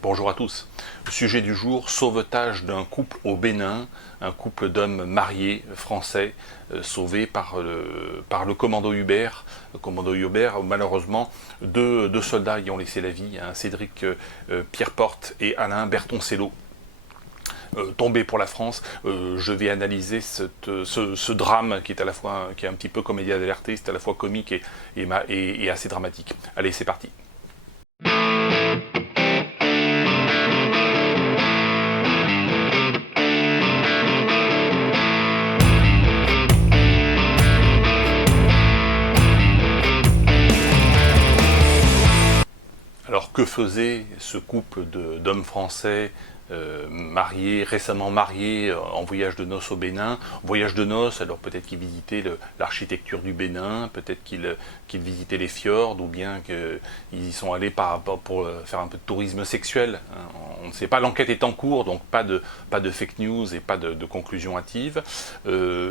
Bonjour à tous. Sujet du jour, sauvetage d'un couple au Bénin, un couple d'hommes mariés français sauvés par le commando Hubert. Le commando Hubert, malheureusement, deux soldats y ont laissé la vie, hein, Cédric Pierreporte et Alain Bertoncello. Tombé pour la France, je vais analyser ce drame qui est à la fois qui est un petit peu comédie d'alerte, c'est à la fois comique et assez dramatique. Allez, c'est parti. Alors que faisait ce couple d'hommes français récemment mariés en voyage de noces au Bénin? Voyage de noces, alors peut-être qu'ils visitaient l'architecture du Bénin, peut-être qu'ils visitaient les fjords, ou bien qu'ils y sont allés pour faire un peu de tourisme sexuel. On ne sait pas, l'enquête est en cours, donc pas de fake news et pas de conclusion hâtive.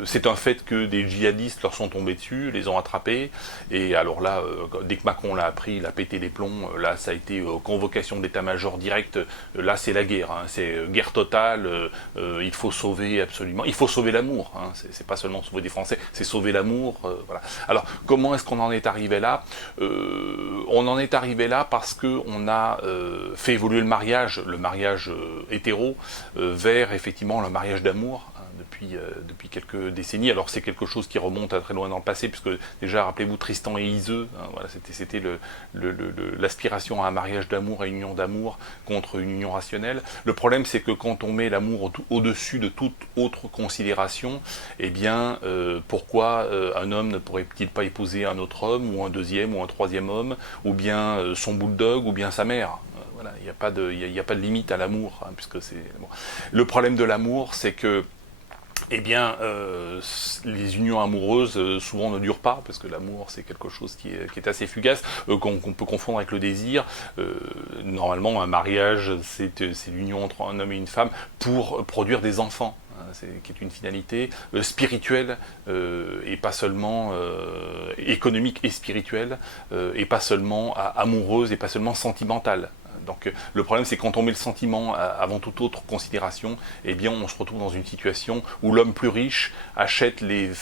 C'est un fait que des djihadistes leur sont tombés dessus, les ont attrapés, et alors là, dès que Macron l'a appris, il a pété les plombs, là ça a été convocation d'état-major direct, là c'est la guerre, hein, c'est guerre totale, il faut sauver absolument, il faut sauver l'amour, hein, c'est pas seulement sauver des Français, c'est sauver l'amour, voilà. Alors comment est-ce qu'on en est arrivé là? On en est arrivé là parce qu'on a fait évoluer le mariage hétéro vers effectivement le mariage d'amour, hein, depuis quelques décennies. Alors c'est quelque chose qui remonte à très loin dans le passé, puisque déjà rappelez-vous Tristan et Iseux, hein, voilà, c'était l'aspiration à un mariage d'amour, à une union d'amour contre une union rationnelle. Le problème c'est que quand on met l'amour au-dessus de toute autre considération, eh bien pourquoi un homme ne pourrait-il pas épouser un autre homme, ou un deuxième, ou un troisième homme, ou bien son bulldog, ou bien sa mère? Voilà, il n'y a pas de limite à l'amour, hein, puisque c'est bon. Le problème de l'amour, c'est que eh bien, les unions amoureuses souvent ne durent pas, parce que l'amour c'est quelque chose qui est assez fugace, qu'on peut confondre avec le désir. Normalement, un mariage c'est l'union entre un homme et une femme pour produire des enfants, hein, qui est une finalité spirituelle, et pas seulement économique et spirituelle, et pas seulement amoureuse et pas seulement sentimentale. Donc le problème c'est quand on met le sentiment avant toute autre considération, eh bien on se retrouve dans une situation où l'homme plus riche achète les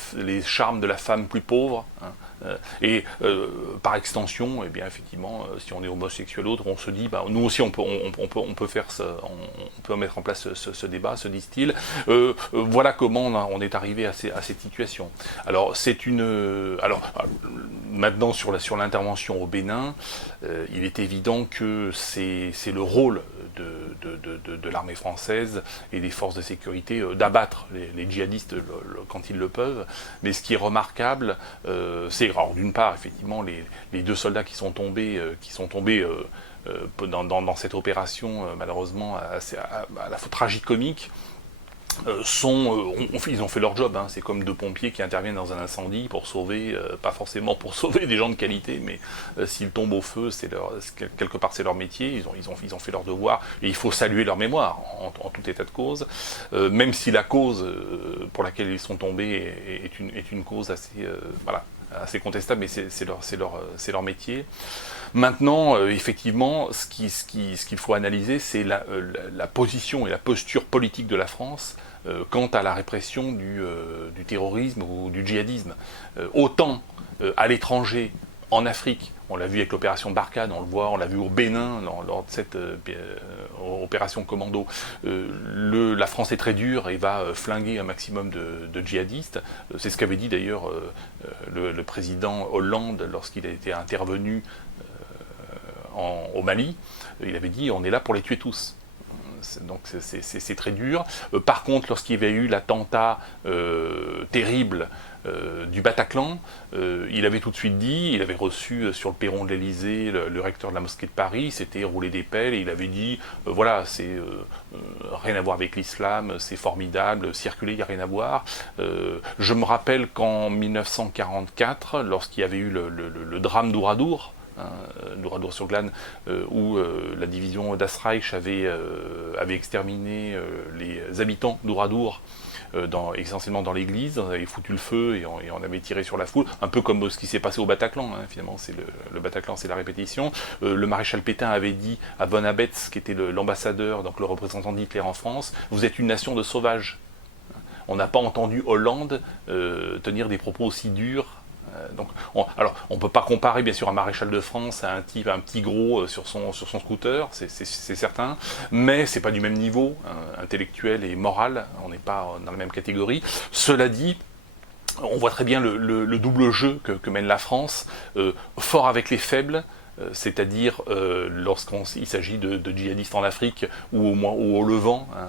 charmes de la femme plus pauvre, hein, et par extension, eh bien effectivement, si on est homosexuel ou autre, on se dit, bah, nous aussi on peut faire on peut mettre en place ce débat, se disent-ils. Voilà comment on est arrivé à cette situation. Alors maintenant sur l'intervention au Bénin, il est évident que c'est le rôle de l'armée française et des forces de sécurité d'abattre les djihadistes quand ils le peuvent. Mais ce qui est remarquable, c'est alors d'une part effectivement les deux soldats qui sont tombés dans cette opération malheureusement à la fois tragicomique. Ils ont fait leur job, hein. C'est comme deux pompiers qui interviennent dans un incendie pour sauver, pas forcément pour sauver des gens de qualité, mais s'ils tombent au feu, quelque part c'est leur métier, ils ont fait leur devoir, et il faut saluer leur mémoire en tout état de cause, même si la cause pour laquelle ils sont tombés est une cause assez contestable, mais c'est leur métier. Maintenant, effectivement, ce qu'il faut analyser, c'est la position et la posture politique de la France quant à la répression du terrorisme ou du djihadisme. Autant à l'étranger, en Afrique, on l'a vu avec l'opération Barkhane, on l'a vu au Bénin lors de cette opération commando. La France est très dure et va flinguer un maximum de djihadistes. C'est ce qu'avait dit d'ailleurs le président Hollande lorsqu'il a été intervenu au Mali. Il avait dit on est là pour les tuer tous. Donc c'est très dur. Par contre, lorsqu'il y avait eu l'attentat terrible du Bataclan, il avait tout de suite dit, il avait reçu sur le perron de l'Elysée le recteur de la mosquée de Paris, s'était roulé des pelles et il avait dit voilà, c'est rien à voir avec l'islam, c'est formidable, circuler, il n'y a rien à voir. Je me rappelle qu'en 1944, lorsqu'il y avait eu le drame d'Ouradour, hein, Douradour-sur-Glane, où la division d'Asreich avait exterminé les habitants d'Ouradour essentiellement dans l'église, on avait foutu le feu et on avait tiré sur la foule, un peu comme ce qui s'est passé au Bataclan, hein, finalement, le Bataclan c'est la répétition. Le maréchal Pétain avait dit à von Abetz, qui était l'ambassadeur, donc le représentant d'Hitler en France, vous êtes une nation de sauvages. On n'a pas entendu Hollande tenir des propos aussi durs. Donc, alors, on ne peut pas comparer bien sûr un maréchal de France à un petit gros sur son scooter, c'est certain, mais c'est pas du même niveau intellectuel et moral, on n'est pas dans la même catégorie. Cela dit, on voit très bien le double jeu que mène la France, fort avec les faibles, c'est-à-dire lorsqu'il s'agit de djihadistes en Afrique ou au Levant, hein,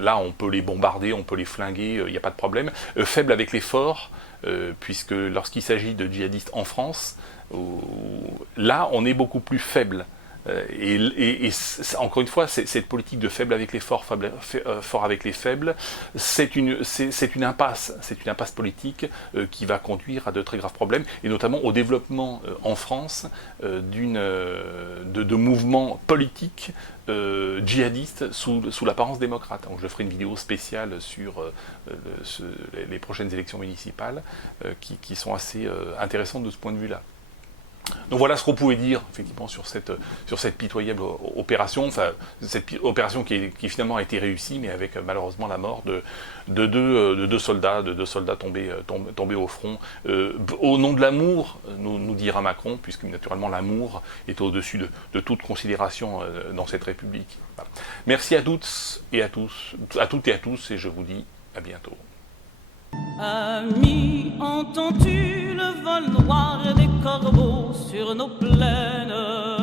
là on peut les bombarder, on peut les flinguer, il n'y a pas de problème. Faible avec les forts, puisque lorsqu'il s'agit de djihadistes en France, là on est beaucoup plus faible. Encore une fois, cette politique de faible avec les forts, fort avec les faibles, c'est une impasse politique qui va conduire à de très graves problèmes, et notamment au développement en France de mouvements politiques djihadistes sous l'apparence démocrate. Donc je ferai une vidéo spéciale sur les prochaines élections municipales qui sont assez intéressantes de ce point de vue-là. Donc voilà ce qu'on pouvait dire effectivement sur cette pitoyable opération, enfin cette opération qui finalement a été réussie, mais avec malheureusement la mort de deux soldats tombés au front. Au nom de l'amour, nous dira Macron, puisque naturellement l'amour est au-dessus de toute considération dans cette République. Voilà. Merci à toutes et à tous, et je vous dis à bientôt. Ami, entends-tu le vol noir des corbeaux sur nos plaines?